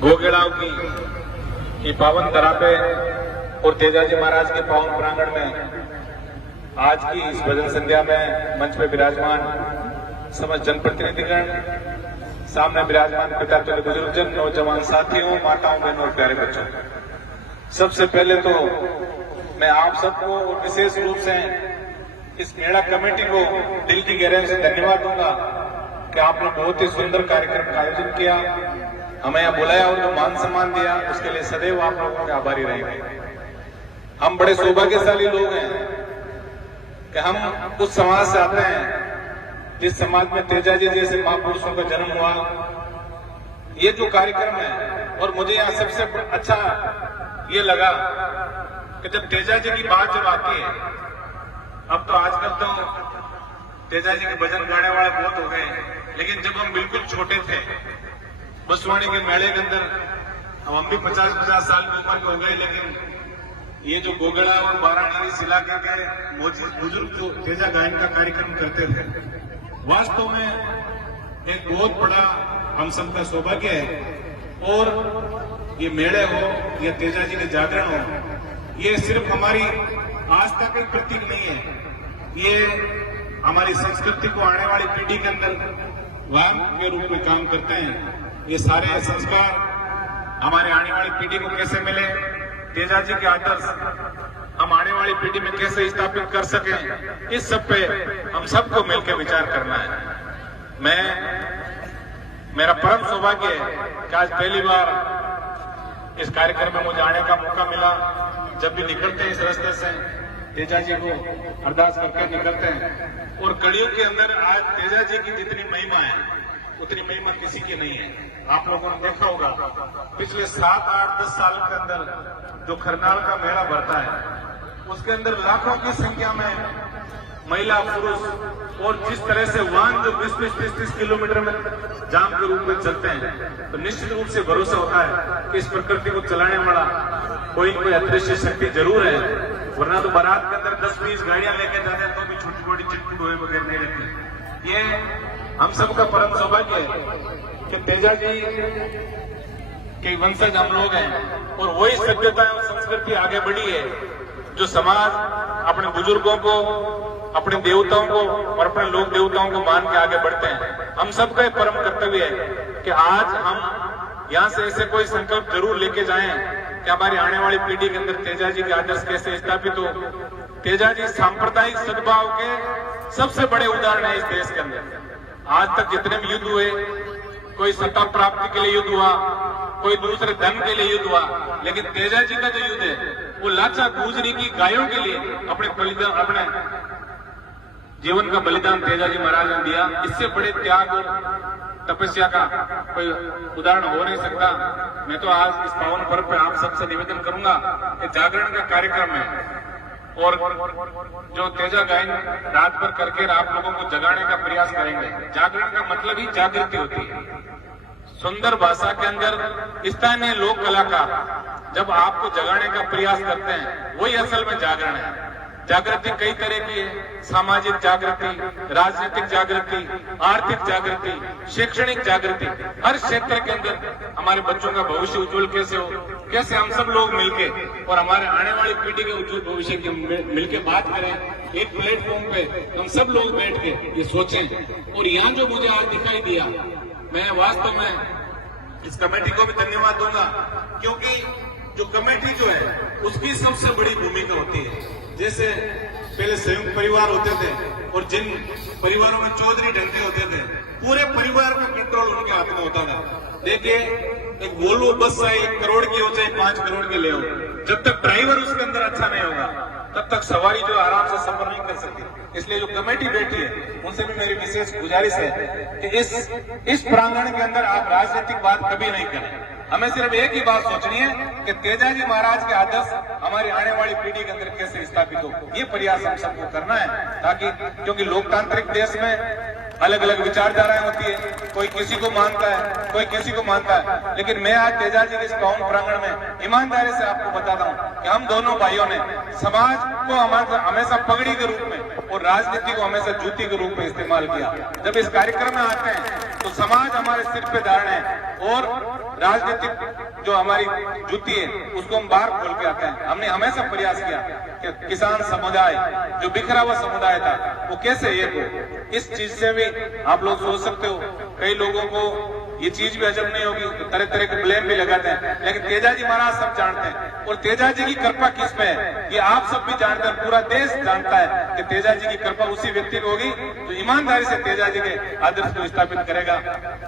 गोगेड़ाव की पावन धरा पे और तेजाजी महाराज के पावन प्रांगण में आज की इस भजन संध्या में मंच पे विराजमान समस्त जनप्रतिनिधिगण, सामने विराजमान पिता तुल्य बुजुर्गजन, नौजवान साथियों, माताओं, बहनों और प्यारे बच्चों, सबसे पहले तो मैं आप सबको और विशेष रूप से इस मेला कमेटी को दिल की गहराई से धन्यवाद दूंगा कि आपने बहुत ही सुंदर कार्यक्रम का आयोजन किया, हमें यहाँ बुलाया और जो मान सम्मान दिया उसके लिए सदैव आप लोगों के आभारी रहेंगे। हम बड़े सौभाग्यशाली लोग हैं कि हम उस समाज से आते हैं जिस समाज में तेजाजी जैसे महापुरुषों का जन्म हुआ। ये जो कार्यक्रम है, और मुझे यहाँ सबसे अच्छा ये लगा कि जब तेजाजी की बात जब आती है, अब तो आजकल तो तेजाजी के भजन गाने वाले बहुत हो गए, लेकिन जब हम बिल्कुल छोटे थे बसवाड़ी के मेले के अंदर, हम भी 50-50 साल की उम्र के हो गए, लेकिन ये जो गोगड़ा और वाराणसी इस इलाके के बुजुर्ग जो तेजा गायन का कार्यक्रम करते थे, वास्तव में एक बहुत बड़ा हम सबका सौभाग्य है। और ये मेले हो या तेजाजी के जागरण हो, ये सिर्फ हमारी आस्था का प्रतीक नहीं है, ये हमारी संस्कृति को आने वाली पीढ़ी के अंदर वाहन के रूप में काम करते हैं। ये सारे संस्कार हमारे आने वाली पीढ़ी को कैसे मिले, तेजाजी के आदर्श हम आने वाली पीढ़ी में कैसे स्थापित कर सकें, इस सब पे हम सबको मिलकर विचार करना है। मेरा परम सौभाग्य है कि आज पहली बार इस कार्यक्रम में मुझे आने का मौका मिला। जब भी निकलते हैं इस रास्ते से तेजाजी को अरदास करके निकलते हैं, और कड़ियों के अंदर आज तेजाजी की जितनी महिमा है उतनी महिमा किसी की नहीं है। आप लोगों ने देखा होगा पिछले 7, 8, 10 साल के अंदर जो खरनाल का मेला भरता है, उसके अंदर लाखों की संख्या में महिला पुरुष, और जिस तरह से वाहन जो 20-30 किलोमीटर में जाम के रूप में चलते हैं, तो निश्चित रूप से भरोसा होता है कि इस प्रकृति को चलाने वाला कोई न कोई अदृश्य शक्ति जरूर है, वरना तो बारात के अंदर 10-20 गाड़ियां लेके जाते हैं तो भी छोटी मोटी चिटपुट हुए बगैर नहीं रहती। ये हम सबका परम सौभाग्य है कि तेजाजी के वंशज हम लोग हैं, और वही सभ्यता और संस्कृति आगे बढ़ी है जो समाज अपने बुजुर्गों को, अपने देवताओं को और अपने लोक देवताओं को मान के आगे बढ़ते हैं। हम सबका एक परम कर्तव्य है कि आज हम यहाँ से ऐसे कोई संकल्प जरूर लेके जाएं कि हमारी आने वाली पीढ़ी के अंदर तेजाजी के आदर्श कैसे स्थापित हो। तेजाजी सांप्रदायिक सद्भाव के सबसे बड़े उदाहरण है इस देश के अंदर। आज तक जितने भी युद्ध हुए, कोई सत्ता प्राप्ति के लिए युद्ध हुआ, कोई दूसरे धन के लिए युद्ध हुआ, लेकिन तेजाजी का जो युद्ध है वो लाचा गुजरी की गायों के लिए अपने जीवन का बलिदान तेजाजी महाराज ने दिया। इससे बड़े त्याग और तपस्या का कोई उदाहरण हो नहीं सकता। मैं तो आज इस पावन पर्व पे आप सबसे निवेदन करूंगा कि जागरण का कार्यक्रम है, और जो तेजा गायन रात भर करके आप लोगों को जगाने का प्रयास करेंगे। जागरण का मतलब ही जागृति होती है। सुंदर भाषा के अंदर स्थानीय लोक कलाकार जब आपको जगाने का प्रयास करते हैं, वही असल में जागरण है। जागृति कई तरह की है, सामाजिक जागृति, राजनीतिक जागृति, आर्थिक जागृति, शैक्षणिक जागृति। हर क्षेत्र के अंदर हमारे बच्चों का भविष्य उज्जवल कैसे हो, कैसे हम सब लोग मिलके और हमारे आने वाली पीढ़ी के उज्जवल भविष्य की मिलके बात करें, एक प्लेटफॉर्म पे हम सब लोग बैठ के ये सोचें। और यहाँ जो मुझे आज दिखाई दिया, मैं वास्तव में इस कमेटी को भी धन्यवाद दूंगा, क्योंकि जो कमेटी जो है उसकी सबसे बड़ी भूमिका होती है। जैसे पहले संयुक्त परिवार होते थे, और जिन परिवारों में चौधरी ढंगे होते थे, पूरे परिवार का कंट्रोल उनके हाथ में होता था। देखिए, एक वोल्वो बस चाहे 1 करोड़ की हो चाहे 5 करोड़ की ले हो, जब तक ड्राइवर उसके अंदर अच्छा नहीं होगा तब तक सवारी जो आराम से सफर नहीं कर सकती। इसलिए जो कमेटी बैठी है उनसे भी मेरी विशेष गुजारिश है कि इस प्रांगण के अंदर आप राजनीतिक बात कभी नहीं करें। हमें सिर्फ एक ही बात सोचनी है कि तेजाजी महाराज के आदर्श हमारी आने वाली पीढ़ी के अंदर कैसे स्थापित हो। ये प्रयास हम सबको करना है, ताकि क्योंकि लोकतांत्रिक देश में अलग अलग विचारधाराएं होती है, कोई किसी को मानता है, कोई किसी को मानता है, लेकिन मैं आज तेजाजी के इस पावन प्रांगण में ईमानदारी से आपको बताता हूं कि हम दोनों भाइयों ने समाज को हमेशा पगड़ी के रूप में और राजनीति को हमेशा जूती के रूप में इस्तेमाल किया। जब इस कार्यक्रम में आते हैं तो समाज हमारे सिर पे धारण है और राजनीतिक जो हमारी जूती है उसको हम बाहर खोल के आते हैं। हमने हमेशा प्रयास किया कि किसान समुदाय जो बिखरा हुआ समुदाय था वो कैसे एक हो। इस चीज से भी आप लोग सोच सकते हो, कई लोगों को ये चीज भी हजम नहीं होगी तो तरह तरह के ब्लेम भी लगाते हैं, लेकिन तेजाजी महाराज सब जानते हैं और तेजाजी की कृपा किस पे है ये आप सब भी जानते हैं, पूरा देश जानता है कि तेजाजी की कृपा उसी व्यक्ति को होगी जो ईमानदारी से तेजाजी के आदर्श को स्थापित करेगा।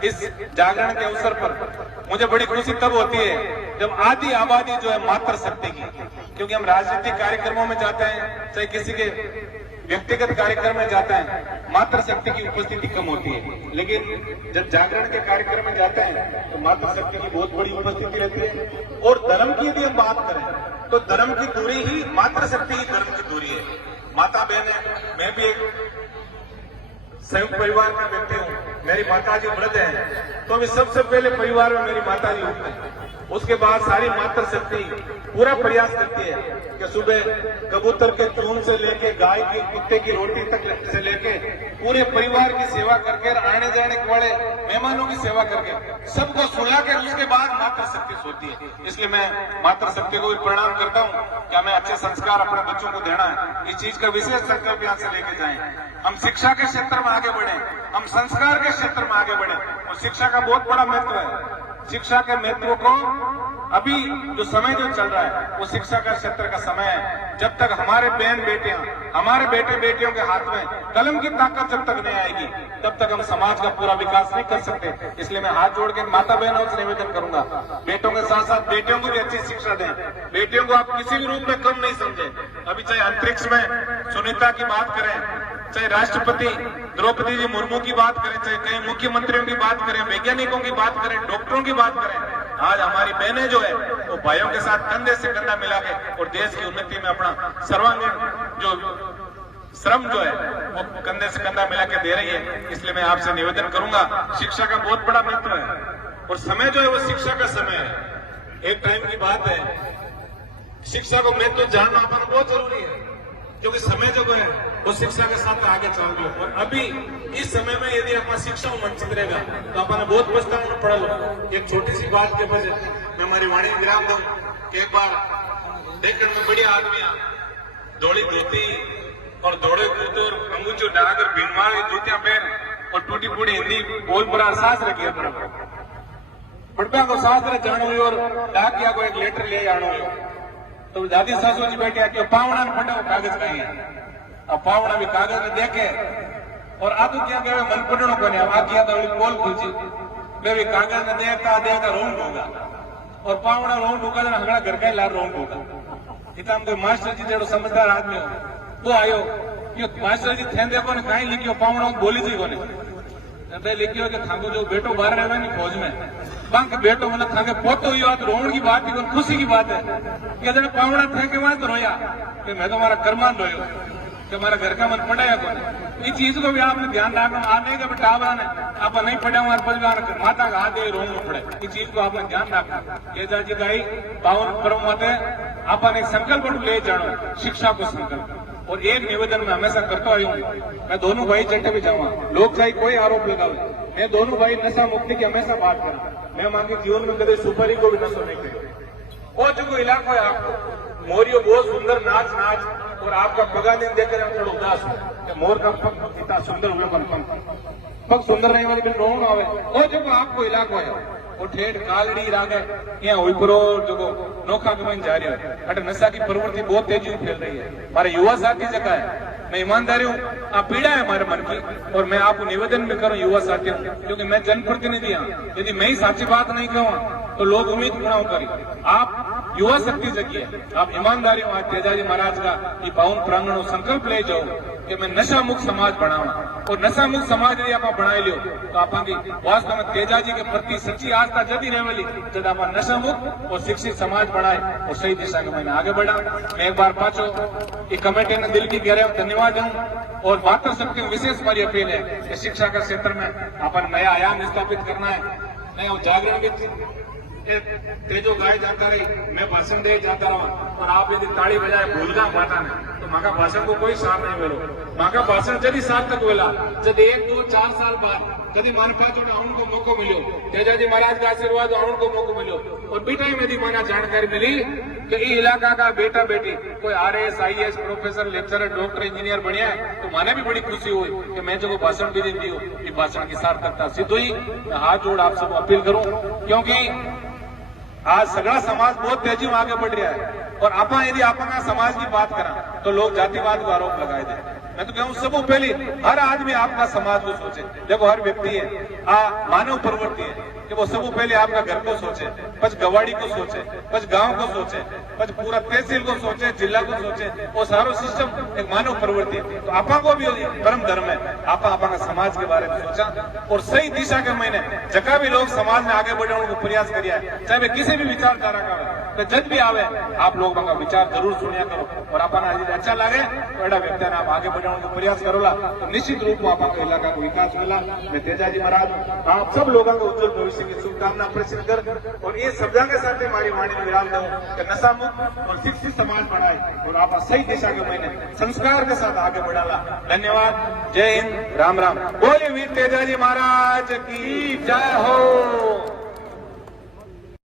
इस जागरण के अवसर पर मुझे बड़ी खुशी तब होती है जब आधी आबादी जो है मातृ शक्ति की, क्योंकि हम राजनीतिक कार्यक्रमों में जाते हैं चाहे किसी के व्यक्तिगत कार्यक्रम में जाते हैं, मातृ शक्ति की उपस्थिति कम होती है, लेकिन जब जागरण के कार्यक्रम में जाते हैं तो मातृ शक्ति की बहुत बड़ी उपस्थिति रहती है। और धर्म की यदि हम बात करें तो धर्म की दूरी ही मातृ शक्ति ही धर्म की दूरी है। माता बहने, मैं भी एक संयुक्त परिवार का व्यक्ति हूँ, मेरी माता जी वृद्ध हैं तो अभी सबसे पहले परिवार में मेरी माता जी उठते हैं, उसके बाद सारी मातृ शक्ति पूरा प्रयास करती है कि सुबह कबूतर के चून से लेके गाय की कुत्ते की रोटी तक से लेके पूरे परिवार की सेवा करके आने जाने वाले मेहमानों की सेवा करके सबको सुला के उसके बाद मातृ शक्ति सोती है। इसलिए मैं मातृ शक्ति को भी प्रणाम करता हूँ कि हमें अच्छे संस्कार अपने बच्चों को देना है। इस चीज का विशेष संकल्प यहाँ से लेके जाएं। हम शिक्षा के क्षेत्र में आगे बढ़े, हम संस्कार के क्षेत्र में आगे बढ़े और शिक्षा का बहुत बड़ा महत्व है। शिक्षा के महत्व को अभी जो समय जो चल रहा है वो शिक्षा का क्षेत्र का समय है। जब तक हमारे बहन बेटियां, हमारे बेटे बेटियों के हाथ में कलम की ताकत जब तक नहीं आएगी तब तक हम समाज का पूरा विकास नहीं कर सकते। इसलिए मैं हाथ जोड़ के माता बहनों से निवेदन करूंगा, बेटों के साथ साथ बेटियों को भी अच्छी शिक्षा दें। बेटियों को आप किसी भी रूप में कम नहीं समझें। अभी चाहे अंतरिक्ष में सुनीता की बात करें, चाहे राष्ट्रपति द्रौपदी जी मुर्मू की बात करें, चाहे कई मुख्यमंत्रियों की बात करें, वैज्ञानिकों की बात करें, डॉक्टरों की बात करें, आज हमारी बहनें जो है वो भाइयों के साथ कंधे से कंधा मिला के और देश की उन्नति में अपना सर्वांगीण जो श्रम जो है वो कंधे से कंधा मिला के दे रही है। इसलिए मैं आपसे निवेदन करूंगा, शिक्षा का बहुत बड़ा महत्व है और समय जो है वो शिक्षा का समय है। एक टाइम की बात है, शिक्षा को महत्व जानना अपन बहुत जरूरी है क्योंकि समय जो है वो शिक्षा के साथ आगे चल रहा है। और अभी इस समय में यदि अपना शिक्षा वंचित रहेगा तो अपन बहुत पछताना पड़ा लो। एक छोटी सी बात के वजह मैं हमारी वाणी विराम दूं कि एक बार देखने में बड़ी आदमियां दौड़ी धोती और दौड़े कूदे और अंगूचो डाकर भीनमाल जूतियां पहन और टूटी फूटी हिंदी बोल पर सास रखी अपना पड़पा को सास रख जानो हुई और डाकिया को एक लेटर ले आनो हुई तो दादी सासू जी बैठे कि पावड़ा ने फटा कागज का ही अब पावड़ा भी कागज में देखे और आदू क्या कहे मन पड़नो को नहीं आ किया तो बोल खुलची वे भी कागज में देखता देखता रोन होगा और पावड़ा रोन होगा तो हगड़ा घर का लार रोन होगा। इतना कोई मास्टर जी जो समझदार आदमी हो वो आयो कि मास्टर जी थे देखो ने कहीं लिखियो पावड़ा बोली थी कोने लिखियो कि थांगो जो बेटो बाहर रहना नहीं फौज में बाकी बेटो मतलब थांगे पोतो हुआ तो रोन की बात ही खुशी की बात है कि जब पावड़ा थे के वहां तो रोया कि मैं तो हमारा कर्मान रोयो कि हमारा घर का मन पड़ाया कोने। इस चीज को भी आपने ध्यान रखना, आ नहीं कि बेटा ने आप नहीं पढ़ा हमारे परिवार माता का हाथ रोन में पड़े। इस चीज को आपने ध्यान रखना। केदाजी का ही पावन पर्व मत अपन एक संकल्प ले जानो शिक्षा को संकल्प। और एक निवेदन में हमेशा करता आई हूँ, मैं दोनों भाई चट्टे भी जाऊंगा, लोग चाहे कोई आरोप लगाओ, मैं दोनों भाई नशा मुक्ति की हमेशा बात करूँ। मैं मांगे जीवन में कभी सुपारी को भी नशो नहीं करो। और जो इलाका है आपको मोरियो बहुत सुंदर नाच नाच और आपका पगा दिन देखकर हम थोड़ा उदास हो मोर का पग इतना सुंदर हुए पग सुंदर नहीं वाले रोन आवे और जो आपको इलाको है वो ठेठ कालड़ी रागे यहाँ उइपरो जो नौखा कमाई जा रही है। अटे नशा की प्रवृत्ति बहुत तेजी से फैल रही है। हमारे युवा साथी जगह है, मैं ईमानदारी हूँ, आप पीड़ा है हमारे मन की और मैं आपको निवेदन भी करूँ युवा साथियों क्योंकि मैं जनप्रतिनिधि हूँ। यदि मैं ही साची बात नहीं कहूँ तो लोग उम्मीद बनाओ करी। आप युवा शक्ति जगी है, आप ईमानदारी आज तेजाजी महाराज का ये पावन प्रांगणों संकल्प ले जाओ कि मैं नशा मुक्त समाज बनावा और नशा मुक्त समाज यदि आप बनाए लियो तो आप वास्तव में तेजाजी के प्रति सच्ची आस्था जदी रहेली जब आप नशा मुक्त और शिक्षित समाज बनाए और सही दिशा के मैंने आगे बढ़ा। मैं एक बार पाचो ये कमेटी ने दिल की गहराई में धन्यवाद दूं और मातृ शक्ति विशेष हमारी अपील है कि शिक्षा के क्षेत्र में अपन नया आयाम स्थापित करना है। नया जागरण भी तेजो गाय जाता रही, मैं भाषण दे जाता रहा और आप यदि ताली बजाए भूल गा माता ने तो माँ का भाषण को कोई सार नहीं मिलो। माँ का भाषण जल्दी सार्थक वेला जब 1, 2, 4 साल बाद कभी मनपा जोड़े आने को मौको मिलो, तेजाजी महाराज का आशीर्वाद आने को मौको मिलो और बेटा ही मेरी माना जानकारी मिली कि ये इलाका का बेटा बेटी कोई RAS, IAS, professor, lecturer, doctor, engineer बनिया है तो माने भी बड़ी खुशी हुई कि मैं जो भाषण भी देती हूँ ये भाषण की सार्थकता सिद्ध हुई। मैं हाथ जोड़ आप सबको अपील करूं क्योंकि आज सगड़ा समाज बहुत तेजी में आगे बढ़ रहा है और आप यदि आपका समाज की बात करा तो लोग जातिवाद का आरोप लगाए थे। मैं तो कहूँ सबको पहले हर आदमी आपका समाज को सोचे। देखो हर व्यक्ति है मानव प्रवृत्ति है कि वो सबको पहले आपका घर को सोचे, पच गवाड़ी को सोचे, पच गांव को सोचे, पच पूरा तहसील को सोचे, जिला को सोचे। वो सारो सिस्टम एक मानव प्रवृत्ति है। तो आपा को भी परम धर्म है आपा का समाज के बारे में सोचा और सही दिशा के मैंने जगह भी लोग समाज में आगे बढ़ने को प्रयास किया है, चाहे वे किसी भी विचारधारा का तो जज भी आवे आप लोग का विचार जरूर सुनिया करो और अपना अच्छा लगे तो एडा व्यक्ति आप आगे बढ़ने को प्रयास करोला तो निश्चित रूप में आपका इलाका को विकास मिला। मैं तेजाजी महाराज आप सब लोगों को उज्जवल भविष्य की शुभकामना प्रसिद्ध कर और ये शब्दों के साथ हमारी वाणी में विराम दूं कि नशा मुक्त और शिक्षित समाज बनाए और आप सही दिशा के मैंने संस्कार के साथ आगे बढ़ाला। धन्यवाद। जय हिंद। राम राम। बोलिए वीर तेजाजी महाराज की जय हो।